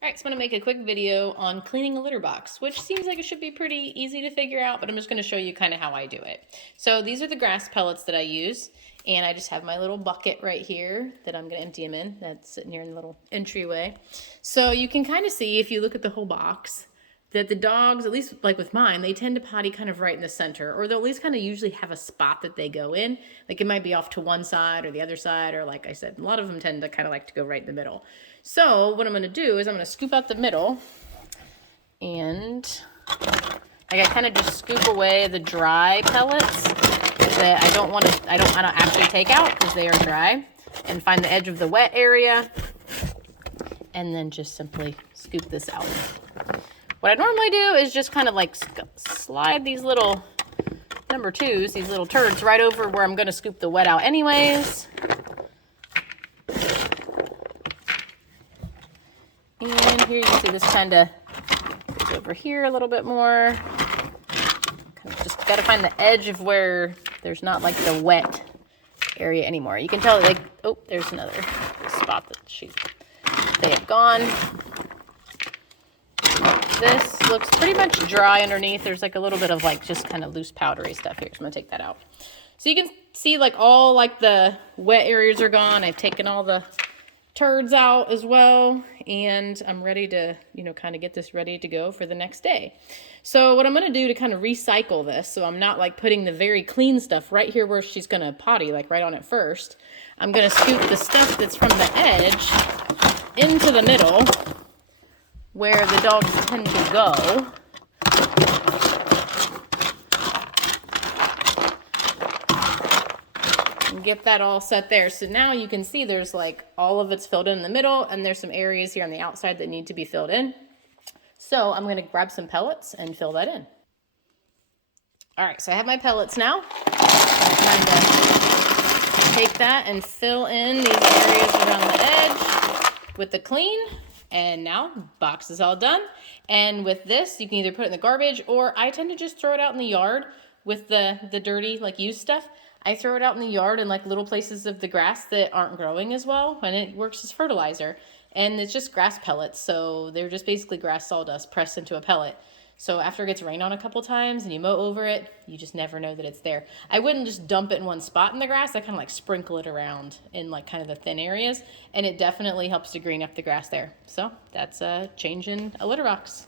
All right, so I'm gonna make a quick video on cleaning a litter box, which seems like it should be pretty easy to figure out, but I'm just gonna show you kind of how I do it. So these are the grass pellets that I use, and I just have my little bucket right here that I'm gonna empty them in. That's sitting here in the little entryway. So you can kind of see, if you look at the whole box, that the dogs, at least like with mine, they tend to potty kind of right in the center, or they'll at least kind of usually have a spot that they go in. Like it might be off to one side or the other side, or like I said, a lot of them tend to kind of like to go right in the middle. So what I'm gonna do is I'm gonna scoop out the middle, and I kind of just scoop away the dry pellets that I don't actually take out because they are dry, and find the edge of the wet area, and then just simply scoop this out. What I normally do is just kind of like slide these little number twos, these little turds, right over where I'm going to scoop the wet out anyways. And here you can see this kind of goes over here a little bit more. Kind of just got to find the edge of where there's not like the wet area anymore. You can tell, like, oh, there's another spot that they have gone. This looks pretty much dry underneath. There's like a little bit of like just kind of loose powdery stuff here. So I'm gonna take that out. So you can see like all like the wet areas are gone. I've taken all the turds out as well. And I'm ready to, kind of get this ready to go for the next day. So what I'm gonna do to kind of recycle this, so I'm not like putting the very clean stuff right here where she's gonna potty, like right on it first. I'm gonna scoop the stuff that's from the edge into the middle, where the dogs tend to go. And get that all set there. So now you can see there's like all of it's filled in the middle, and there's some areas here on the outside that need to be filled in. So I'm gonna grab some pellets and fill that in. All right, so I have my pellets now. I'm gonna kind of take that and fill in these areas around the edge with the clean. And now box is all done. And with this, you can either put it in the garbage, or I tend to just throw it out in the yard with the dirty like used stuff. I throw it out in the yard in like little places of the grass that aren't growing as well, and it works as fertilizer. And it's just grass pellets, so they're just basically grass sawdust pressed into a pellet. So after it gets rained on a couple times and you mow over it, you just never know that it's there. I wouldn't just dump it in one spot in the grass. I kind of like sprinkle it around in like kind of the thin areas, and it definitely helps to green up the grass there. So that's a change in a litter box.